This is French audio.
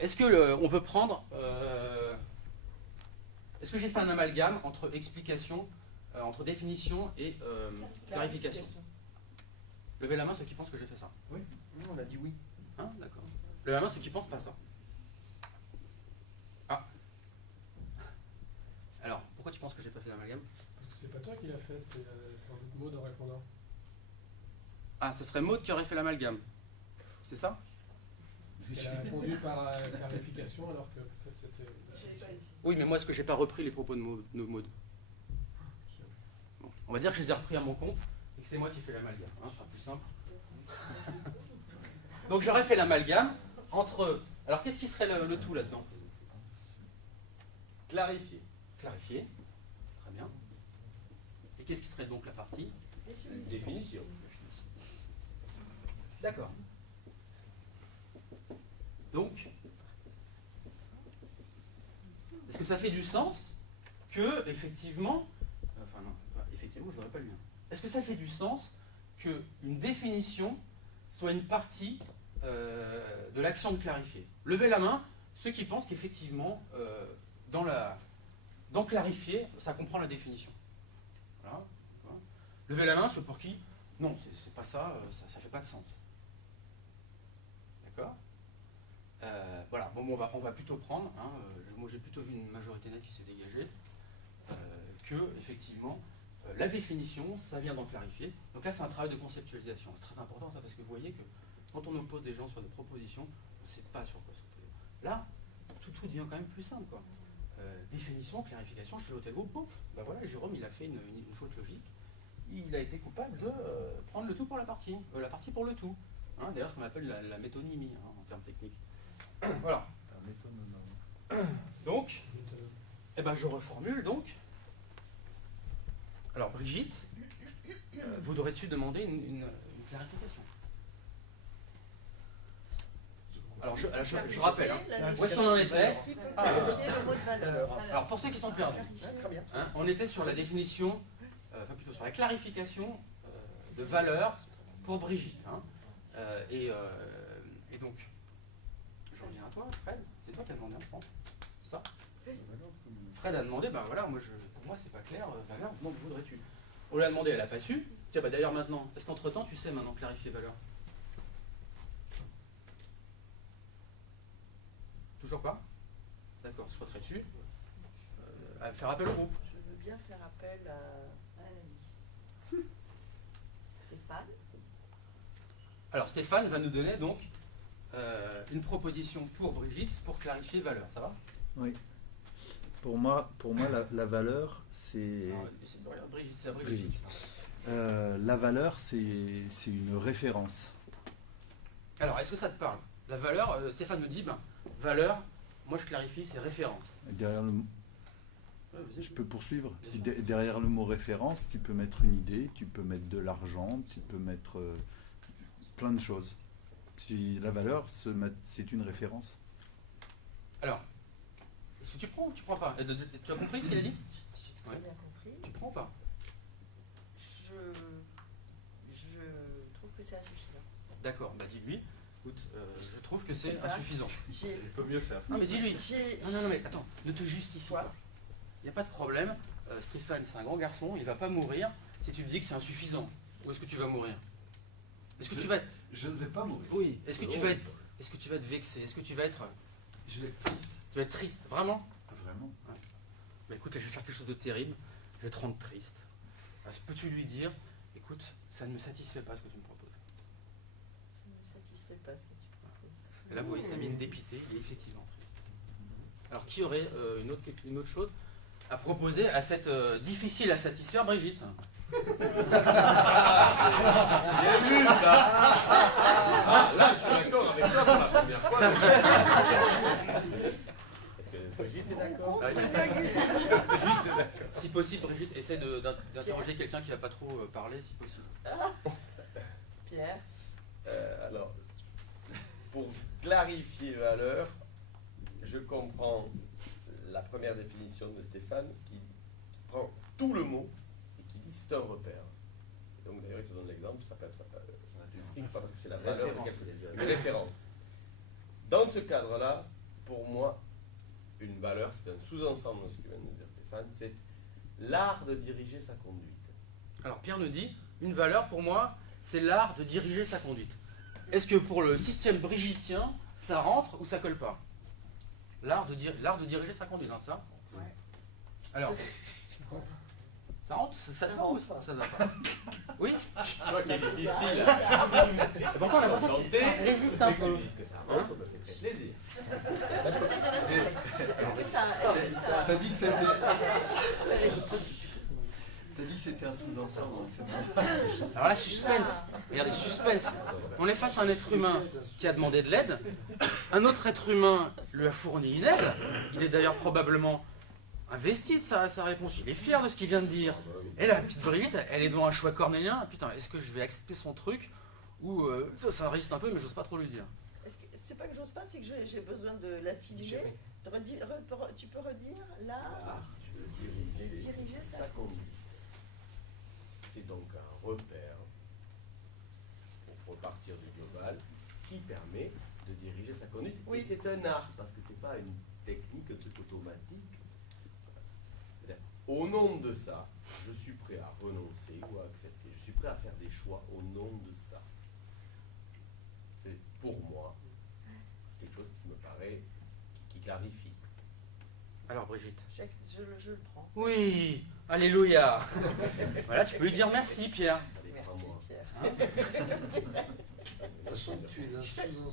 est-ce que on veut prendre... est-ce que j'ai fait un amalgame entre explication, entre définition et clarification? Levez la main ceux qui pensent que j'ai fait ça. Oui, on a dit oui. Hein, d'accord. Levez la main ceux qui pensent pas ça. Ah. Alors, pourquoi tu penses que j'ai pas fait l'amalgame? Parce que c'est pas toi qui l'as fait, c'est sans doute Maud en répondant. Ah, ce serait Maud qui aurait fait l'amalgame. C'est ça? Elle a répondu par clarification alors que peut-être c'était... Oui, mais moi, est-ce que j'ai pas repris les propos de Maud? Bon, on va dire que je les ai repris à mon compte et que c'est moi qui ai fait l'amalgame. Hein, ce sera plus simple. Donc j'aurais fait l'amalgame entre... Alors qu'est-ce qui serait le tout là-dedans? Clarifier. Clarifier. Très bien. Et qu'est-ce qui serait donc la partie? Définition. D'accord. Donc, est-ce que ça fait du sens que, effectivement, enfin non, effectivement, je n'aurais pas le lien. Est-ce que ça fait du sens qu'une définition soit une partie de l'action de clarifier? Levez la main, ceux qui pensent qu'effectivement, dans clarifier, ça comprend la définition. Voilà. Levez la main, ceux pour qui, non, c'est pas ça, ça fait pas de sens. D'accord? Voilà, bon, on va plutôt prendre, hein, moi j'ai plutôt vu une majorité nette qui s'est dégagée, que effectivement la définition, ça vient d'en clarifier. Donc là c'est un travail de conceptualisation, c'est très important ça, parce que vous voyez que quand on oppose des gens sur des propositions, on ne sait pas sur quoi s'opposer. Là, tout devient quand même plus simple, quoi. Définition, clarification, je fais l'hôtel au pouf, ben voilà, Jérôme il a fait une faute logique, il a été coupable de prendre le tout pour la partie pour le tout. Hein, d'ailleurs ce qu'on appelle la métonymie hein, en termes techniques. Voilà. Donc, eh ben, je reformule donc. Alors Brigitte, voudrais-tu demander une clarification? Alors je rappelle, hein, où est-ce qu'on en était? Alors pour ceux qui sont perdus, hein, on était sur la définition, enfin plutôt sur la clarification de valeur pour Brigitte. Hein, et donc, je reviens à toi, Fred. C'est toi qui as demandé, je pense. C'est ça? Fred a demandé, ben voilà, pour moi c'est pas clair, valeur, donc voudrais-tu? On lui a demandé, elle n'a pas su. Tiens, bah d'ailleurs maintenant, est-ce qu'entre-temps tu sais maintenant clarifier valeur? Toujours pas? D'accord, souhaiterais-tu faire appel au groupe? Je veux bien faire appel à un ami. Stéphane. Alors Stéphane va nous donner donc une proposition pour Brigitte pour clarifier valeur, ça va? Oui. Pour moi la valeur, c'est... Brigitte, c'est à Brigitte. La valeur, c'est une référence. Alors, est-ce que ça te parle? La valeur, Stéphane nous dit, valeur, moi je clarifie, c'est référence. Derrière le... Je peux poursuivre. Derrière le mot référence, tu peux mettre une idée, tu peux mettre de l'argent, tu peux mettre plein de choses. La valeur, c'est une référence. Alors, est-ce que tu prends ou tu prends pas? Tu as compris ce qu'il a dit? J'ai très bien compris. Tu prends ou pas? Je trouve que c'est insuffisant. D'accord, bah dis-lui. Écoute, je trouve que c'est insuffisant. Il peut mieux faire. Non mais dis-lui. Non mais attends, ne te justifie pas. Il n'y a pas de problème. Stéphane, c'est un grand garçon, il va pas mourir si tu lui dis que c'est insuffisant. Ou est-ce que tu vas mourir? Est-ce que tu vas être... Je ne vais pas mourir. Oui. Est-ce que tu vas être vexé? Est-ce que tu vas être... Je vais être triste. Tu vas être triste, vraiment? Vraiment. Ouais. Bah écoute, là, je vais faire quelque chose de terrible. Je vais te rendre triste. Peux-tu lui dire, écoute, ça ne me satisfait pas ce que tu me proposes? Ça ne me satisfait pas ce que tu proposes. Et là, vous voyez sa mine dépitée, il est effectivement triste. Alors, qui aurait une autre chose à proposer à cette difficile à satisfaire Brigitte? J'ai vu ça. Là, je suis d'accord avec toi pour la première fois. Est-ce que Brigitte est d'accord? Juste, si possible, Brigitte, essaie d'interroger quelqu'un qui n'a pas trop parlé, si possible. Pierre. Alors, pour clarifier valeur, je comprends la première définition de Stéphane qui prend tout le mot et qui dit c'est un repère. Et donc d'ailleurs il te donne l'exemple, ça peut être du fric, pas parce que c'est la valeur, c'est une référence. Dans ce cadre-là, pour moi, une valeur, c'est un sous-ensemble de ce que vient de dire Stéphane, c'est l'art de diriger sa conduite. Alors Pierre nous dit, une valeur pour moi, c'est l'art de diriger sa conduite. Est-ce que pour le système brigitien, ça rentre ou ça colle pas? L'art de diriger sa conduite, hein, ça? Ouais. Alors, ça rentre? Ça va ou ça va pas? Oui? Toi qui es difficile à C'est pourquoi on a l'impression que tenter, ça résiste un peu. que ça rentre, me fait plaisir. J'essaie de répondre. Est-ce que ça... T'as dit que c'était. T'as dit que c'était un sous-ensemble, donc c'est bon. Alors là, suspense. Regardez, suspense. On est face à un être humain qui a demandé de l'aide. Un autre être humain lui a fourni une aide. Il est d'ailleurs probablement investi de sa réponse. Il est fier de ce qu'il vient de dire. Et la petite Brigitte, elle est devant un choix cornélien. Putain, est-ce que je vais accepter son truc ou ça résiste un peu, mais j'ose pas trop lui dire. Est-ce que c'est pas que j'ose pas, c'est que j'ai besoin de l'assiduité. Tu peux redire l'art de diriger sa conduite. C'est donc un repère, pour repartir du global, qui permet de diriger sa conduite. Oui. Et c'est un art, parce que c'est pas une technique, un truc automatique. C'est-à-dire, au nom de ça, je suis prêt à renoncer ou à accepter. Je suis prêt à faire des choix au nom de ça. C'est pour moi quelque chose qui me paraît, qui clarifie. Alors Brigitte. Je le prends. Oui, alléluia. Voilà, tu peux lui dire merci, Pierre. Allez, Merci prends-moi. Pierre. Sachant que tu es un sous-ensemble.